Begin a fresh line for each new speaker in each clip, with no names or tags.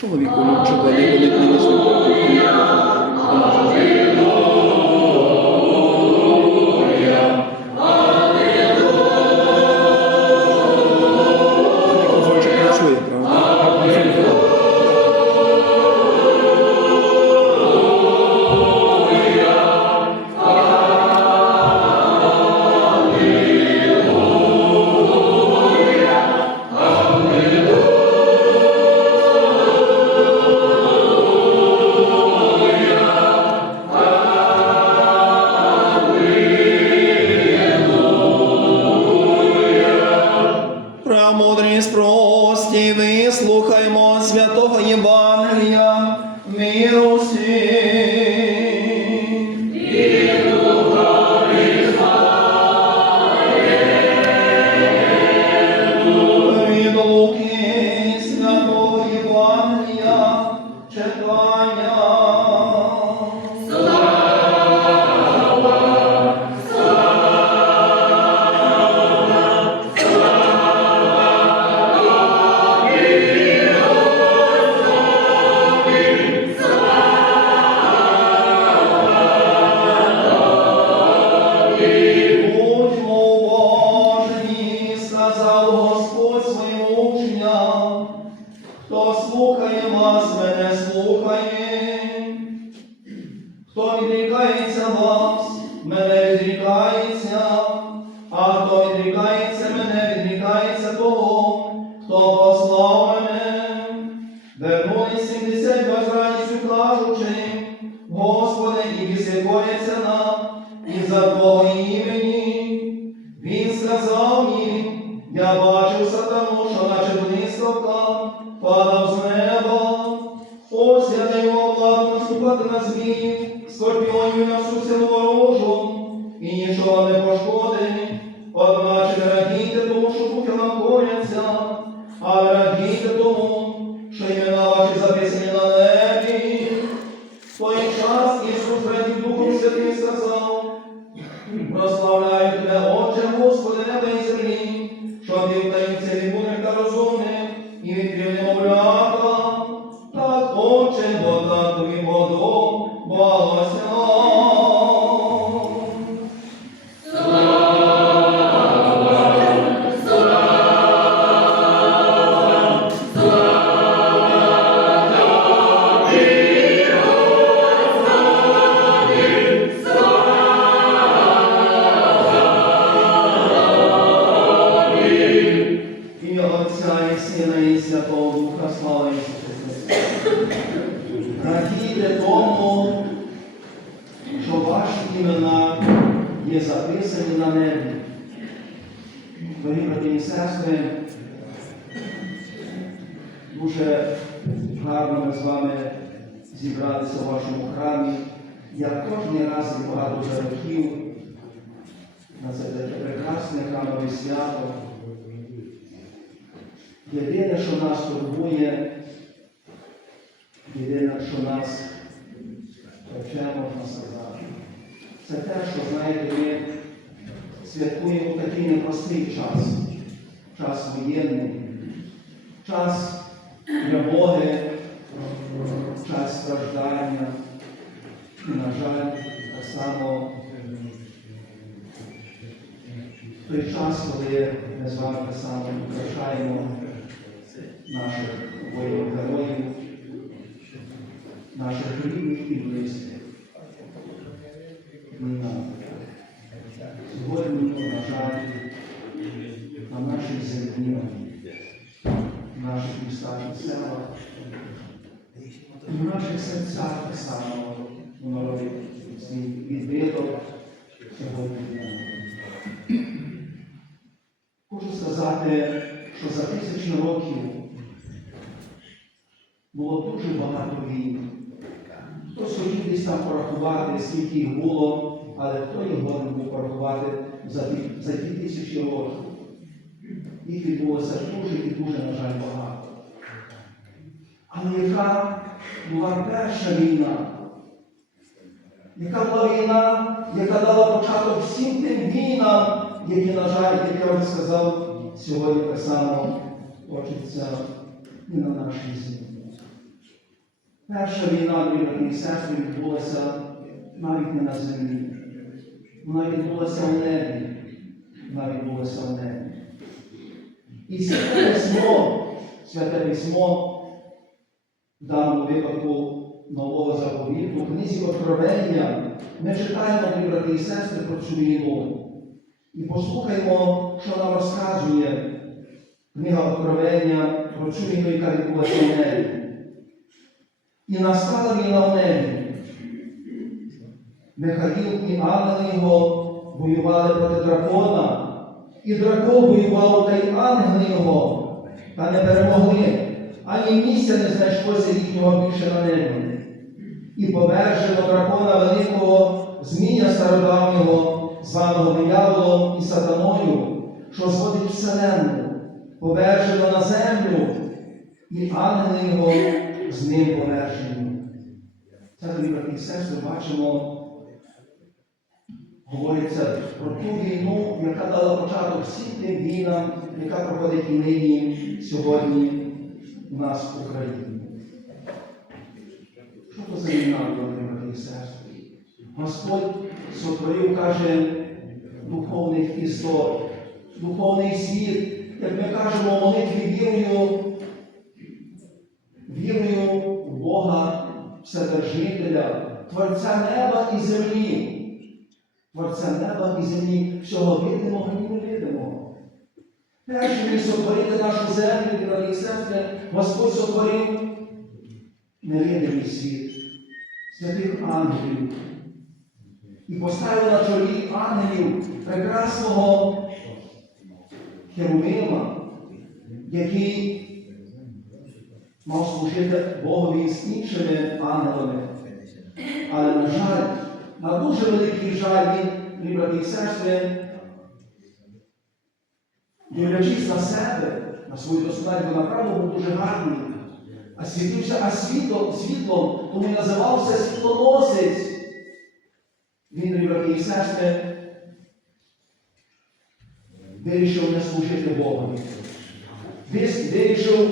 Чоловіку лучше води болить не високий. 72 радістю кажучи, Господи, і висипоється нам, і за Твого імені. Він сказав їм, я бачив сатану, що наче блискавка падав з неба. Ось я даю владу наступати на змій, скорпіонів на Отця і Сина і Святого Духа, слава Ісусу. Радійте тому, що ваші імена є записані на небі. Дорогі брати і сестри, дуже гарно ми з вами зібралися в вашому храмі. Я кожен раз і багато вже років на це прекрасне храмове свято. Єдине, що нас турбує, єдине, що нас пече, можна сказати, це те, що, знаєте, ми святкуємо такий непростий час, час воєнний, час тривоги, час страждання. І, на жаль, так само той час, коли ми з вами так само вивчаємо наших воїнів героїв, наших рідних і близьких. Сьогодні, на жаль, на нашій землі, в наших містах і селах, в наших серцях так само воно робить свій відбиток сьогодні. дня. Хочу сказати, що за тисячі років було дуже багато війн. Хтось хотів десь там порахувати, скільки їх було, але хто їх годен був порахувати за за ті тисячі років. Їх відбулося дуже і дуже, на жаль, багато. Але яка була перша війна? Яка була війна, яка дала початок всім тим війнам, які, на жаль, як я вже сказав, сьогодні так само точаться і на нашій землі. Перша війна, брати і відбулася навіть не на землі. Вона відбулася в небі. Вона відбулася в небі. І святе письмо, святе письмо, в даному випадку нового заповіту, книзі Откровення, ми читаємо, дорогі брати і сестри, про цю війну. І послухаємо, що нам розказує книга Откровення про цю війну, яка відбулася в небі. І настала війна в небі. Михаїл і ангели його воювали проти дракона. І дракон воював та й ангели його, та не перемогли. Ані місця не знайшлося їхнього більше на небі. І повержено дракона великого змія стародавнього, званого дияволом і сатаною, що зводить вселенну, повержено на землю, і ангели його з ним повержені. Це, і сестри, бачимо, говориться про ту війну, яка дала початок всім тим війнам, яка проходить і нині сьогодні у нас в Україні. Що то за війна, брати і? Господь сотворив, каже, духовних істот, духовний світ, як ми кажемо молитві Вседержителя, Творця неба і землі. Творця неба і землі, всього видимого і невидимого. Першим він сотворити нашу землю, брати і сестри, Господь сотворив невидимий світ, святих ангелів. І поставив на чолі ангелів прекрасного Херувима, який мав служити Богові з іншими ангелами. На дуже великий жаль він, брати і сестри, дивлячись на себе, на свою досконалість, направду був дуже гарний, а світився а світлом, світлом, тому називався світлоносець. Він, брати і сестри, вирішив не служити Богові. Вирішив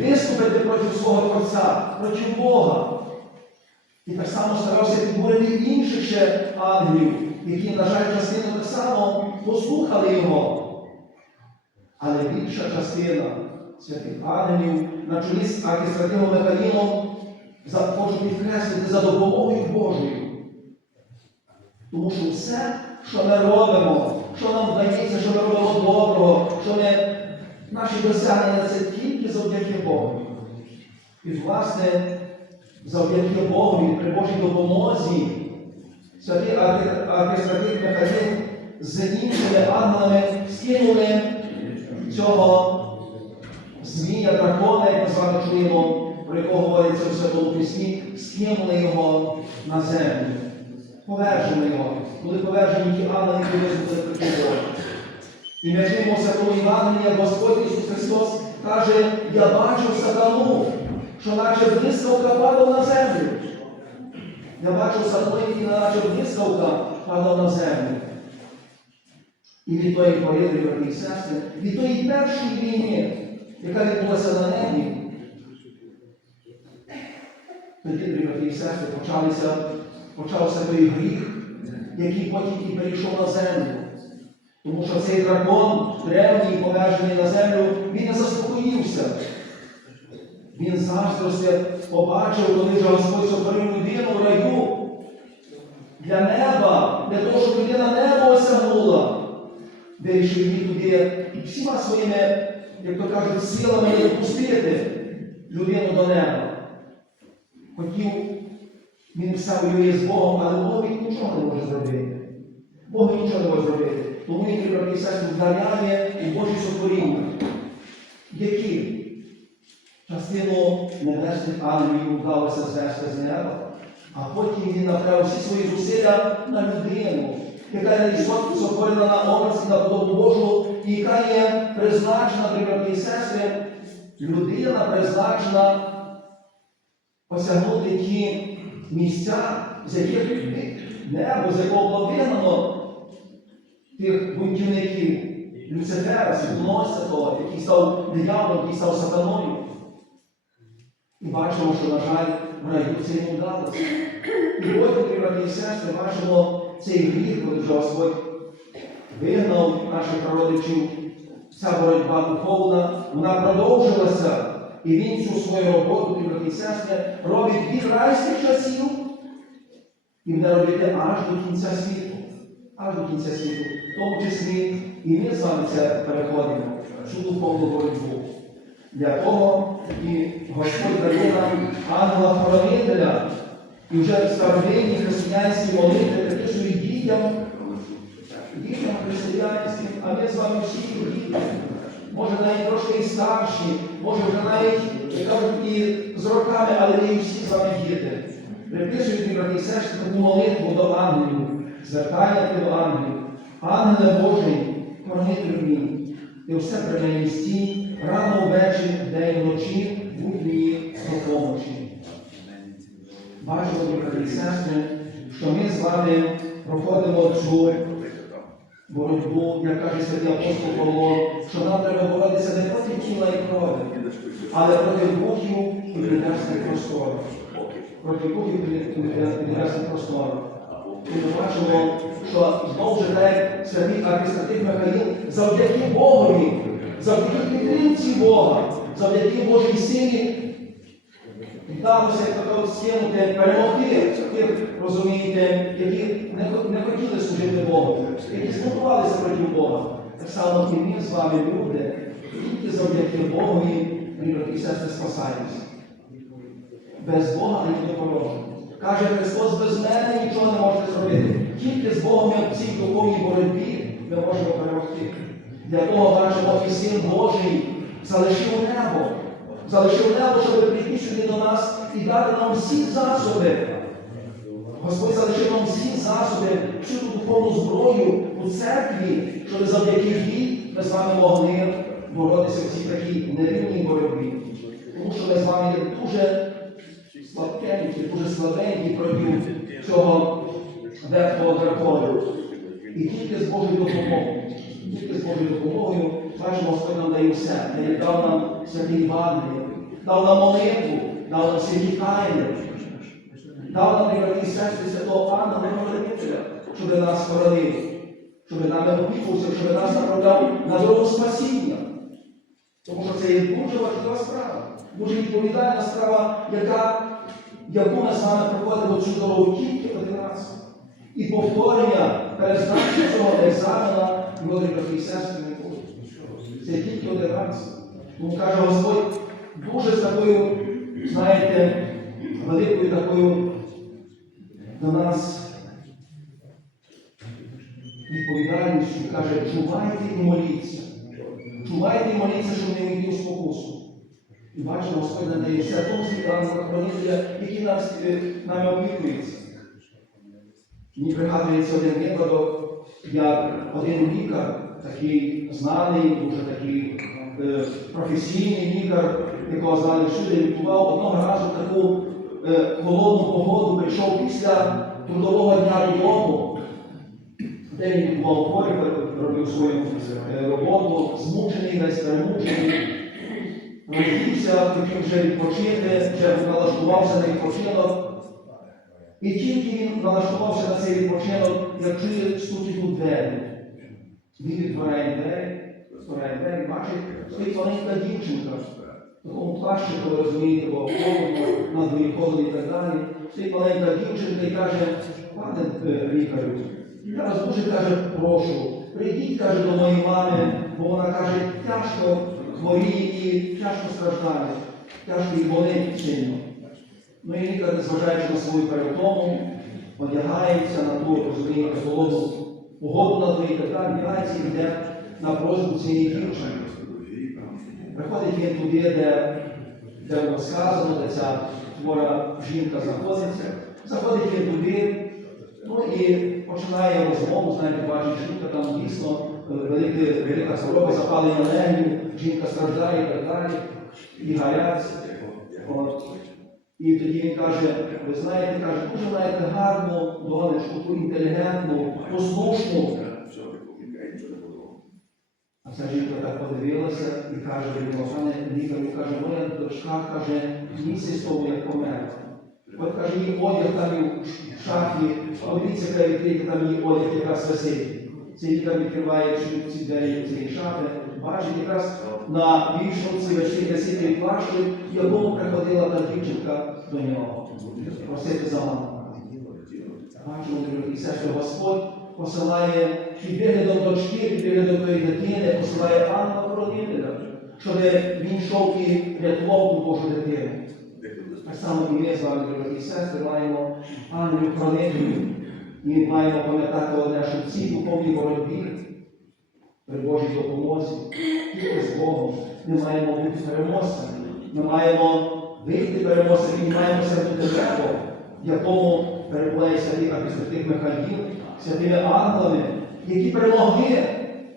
виступити проти свого Творця, проти Бога. І так само старався підбурити інших ще ангелів, які, на жаль, частину так само послухали його. Але більша частина святих ангелів на чолі з архістратигом Михаїлом захочуть підкреслити за допомогою Божою. Тому що все, що ми робимо, що нам вдається, що ми робимо доброго, що ми, наші досягнення це тільки завдяки Богу. І, власне, завдяки Богу при Божій допомозі святий архістратиг Михаїл з іншими ангелами скинули цього змія дракона, як ми з вами чуємо, про якого говориться у Святому Письмі, скинули його на землю. Повержили його. Коли повержені ті ангели, які виступили проти Бога. І ми чуємо в Святому Євангелії, як Господь Ісус Христос каже, я бачив сатану, що наче блискавка падав на землю. Я сатану, який наче блискавка падав на землю. І від тої пори, брати і сестри, від тої першої війни, яка відбулася на небі, тоді, брати і сестри, почалися, почався той гріх, який потім і перейшов на землю. Тому що цей дракон, древній, повержений на землю, він не заспокоївся. Він заздрости побачив, коли вже Господь сотворив людину в раю для неба, для того, щоб людина небо осягнула. Вирішив її туди всіма своїми, як то кажуть, силами не людину до неба. Хотів, він все воює з Богом, але Бог він нічого не може зробити. Бог нічого не може зробити. Тому він брати і сестри вдаряє у Божі сотворіння. Які? Частину небесних ангелів вдалося звести з неба, а потім він направив всі свої зусилля на людину, яка є сотворена на образ і на подобу Божу, і яка є призначена, брати і сестри, людина призначена осягнути ті місця, з яких небо, з якого було тих бунтівників, Люцифера, світлоносця того, який став дияволом, який став сатаною. І бачимо, що, на жаль, в раю це не вдалося. І потім, брати сестри, бачимо цей гріх, коли вже Господь вигнав наших родичів. Ця боротьба духовна, вона продовжилася. І він цю свою роботу, брати і сестри, робить від райських часів і буде робити аж до кінця світу. Аж до кінця світу. В тому числі і ми з вами це переходимо, цю духовну боротьбу. Для того і Господь дає нам ангела-хоронителя. І вже в старовинні християнські молитви приписують дітям, дітям християнським, а ми з вами всі діти. Може навіть трошки і старші, може вже навіть, як кажуть, і з роками, але ми всі з вами діти. Приписують брати і сестри, таку молитву до ангелів, звертання до ангелів. Ангеле Божий, хоронителю мій, ти все при мені стій, рано ввечері, день вночі, будь мені допомочі. Бачимо, брати і сестри, що ми з вами проходимо цю боротьбу, як каже святий апостол Павло, що нам треба боротися не проти тіла і крові, але проти духів і піднебесних просторів. Проти духів і піднебесних просторів. Ми бачимо, що знову ж так, святий архістратик Михаїл, завдяки Богові, завдяки підтримці Бога, завдяки Божій силі, вдалося, то скинути, перемогти тих, розумієте, які не, хотіли служити Богу, які збудувалися проти Бога. Так само і ми з вами люди, тільки завдяки Богові, ми, брати і спасаємося. Без Бога не допоможемо. Каже Христос, без мене нічого не можете зробити. Тільки з Богом як в цій духовній боротьбі ми можемо перемогти. Для того і Син Божий залишив небо. Залишив небо, щоб прийти сюди до нас і дати нам всі засоби. Господь залишив нам всі засоби, всю ту духовну зброю у церкві, щоб завдяки їй ми з вами могли боротися в цій такій нерівній боротьбі. Тому що ми з вами є дуже слабкенькі, дуже слабенькі проти цього верхового дракону. І тільки з Божою допомогою, тільки з Божою допомогою, бачимо, Господь нам дає все. Дає дав нам святий Євангеліє, дав нам молитву, дав нам святі тайни, дав нам брати сестри святого Ангела Хранителя, щоб нас хоронив, щоб нами опікувався, щоб нас направляв на дорогу спасіння. Тому що це є дуже важлива справа, дуже відповідальна справа, яка, яку ми з вами проходимо цю дорогу тільки один раз. І повторення перездачі цього екзамена, і сестри, не буде. Це тільки один раз. Тому каже Господь дуже з такою, знаєте, великою такою до нас відповідальністю, каже, чувайте і моліться. Чувайте і моліться, щоб не у спокусу. І бачимо, Господь надає все тому який нас, е, нами опікується. Мені пригадується один випадок, як один лікар, такий знаний, дуже такий е, професійний лікар, якого знали всюди, лікував одного разу таку е, холодну погоду, прийшов після трудового дня додому, де він лікував хворих, робив свою е, роботу, змучений, весь перемучений. Роздівся, хотів вже відпочити, вже налаштувався на відпочинок. І тільки він налаштувався на цей відпочинок, як чує стукіт у двері. Він відтворяє двері, відтворяє двері, бачить, стоїть маленька дівчинка. В такому ви розумієте, бо холодно, на дворі холодно і так далі. Стоїть маленька дівчинка і каже, пане е, лікарю, вас дуже каже, прошу, прийдіть, каже, до моєї мами, бо вона каже, тяжко хворіє і тяжко страждає, тяжко їй болить сильно. Ну і лікар, незважаючи на свою перевтому, одягається на ту, розумієте, холодну погоду на дворі, така вдягається і йде на просьбу цієї дівчини. Приходить він туди, де, де було сказано, де ця хвора жінка знаходиться. Заходить він туди, ну і починає розмову, знаєте, бачить, жінка там дійсно е, велика, велика хвороба, запалення легенів, жінка страждає і так далі, і гарять. І тоді він каже, ви знаєте, каже, дуже маєте гарну донечку, таку інтелігентну, послушну. А ця жінка так подивилася і каже до лікарю, каже, моя дочка каже, місяць тому як померла. От каже, її одяг там і в шафі, яка відкрита там її одяг якраз висить. Цей лікар відкриває ці двері цієї шафи, бачить якраз на вішалці висить висить плащі, в якому приходила та дівчинка до нього. Просити за маму. Бачимо, дорогі сестри, Господь посилає під виглядом дочки, під виглядом тої дитини, посилає ангела хоронителя, щоб він йшов і рятував ту Божу дитину. Так само і ми з вами, дорогі сестри, маємо ангелів хронителів. І маємо пам'ятати одне, що в цій духовній боротьбі, при Божій допомозі, тільки з Богом, ми маємо бути переможцями. Ми маємо вийти переможцями і маємо сердити небо, в якому перебуває святий архістратих Михаїл, святими ангелами, які перемогли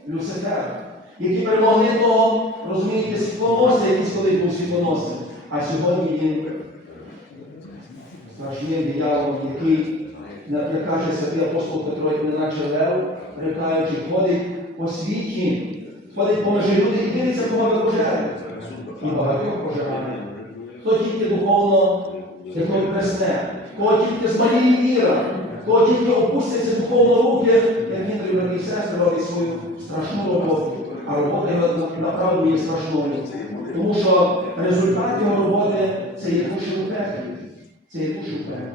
Люцифера, які перемогли того, розумієте, світлоносця, який колись був світлоносцем. А сьогодні він страшним дияволом, який, як каже святий апостол Петро, неначе лев, рикаючи, ходить по світі, ходить люди і дивиться, кого ви пожерли. І багатьох пожирає. Хто тільки духовно, якої пресне, кого тільки змаліє віра, кого тільки опуститься духовно руки, як він, брати і сестри, робить свою страшну роботу. А робота його направду є страшною. Тому що результат його роботи це є душі у пеклі. Це є душі у пеклі.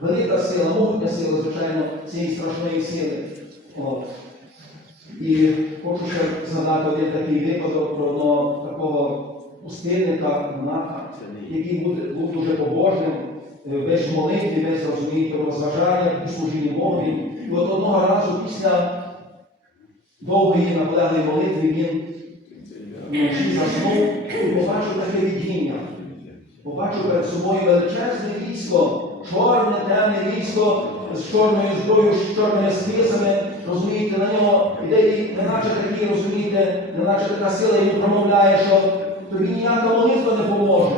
Велика сила, могутня сила, звичайно, цієї страшної сили. І хочу ще згадати один такий випадок про одного такого пустинника, монаха, який був, дуже побожним, весь молитві, весь розумієте, в у служінні Богові. І от одного разу після довгої наполеглої молитви він вночі заснув і побачив таке видіння. Побачив перед собою величезне військо, чорне, темне військо з чорною зброєю, з чорними списами. Розумієте, на нього іде і неначе такі, розумієте, неначе така сила йому промовляє, що тобі ніяка молитва не поможе,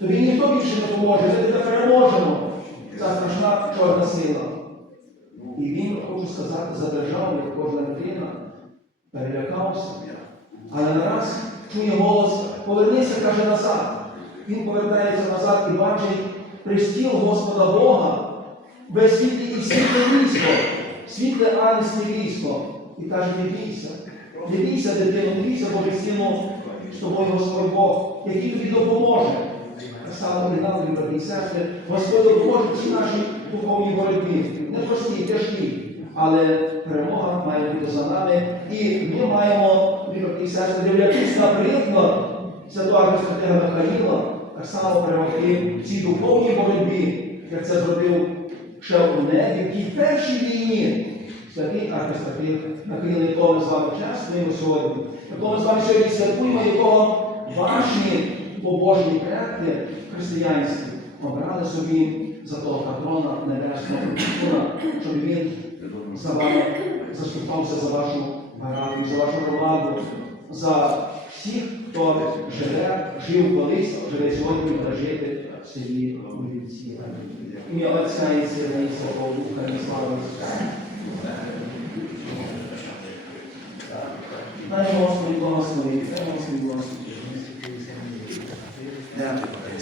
тобі ніхто більше не поможе, ми тебе переможемо. Ця страшна чорна сила. І він, хочу сказати, задержав, як кожна людина, перелякався. Але нараз чує голос, повернися, каже назад. Він повертається назад і бачить пристіл Господа Бога, без світлі і світле військо, світле ангельське військо. І каже, не бійся, не бійся, дитино, не бійся, бо сину з тобою Господь Бог, який тобі допоможе. Так само і нам, брати і сестри, Господь допоможе в цій нашій духовній боротьбі. Не простій, тяжкій. Але перемога має бути за нами. І ми маємо, і сестри, дивлячись на приклад святого Святого Михаїла, так само перемогти в цій духовній боротьбі, як це зробив ще у небі, в тій першій війні. Святий архистратив Михаїл, якого ми з вами чествуємо сьогодні, якого ми з вами сьогодні святкуємо, якого ваші побожні предки християнські обрали собі за того патрона небесного Ісуса, щоб він за вами заступався за вашу парафію, за вашу громаду, за всіх, хто живе, жив колись, живе сьогодні буде жити в селі Львівці. Ім'я Отця і Сина і Святого Духа і слава Ісусу. Pai nosso que gosta de Deus, Pai nosso que gosta de Deus. Dá-te,
Pai,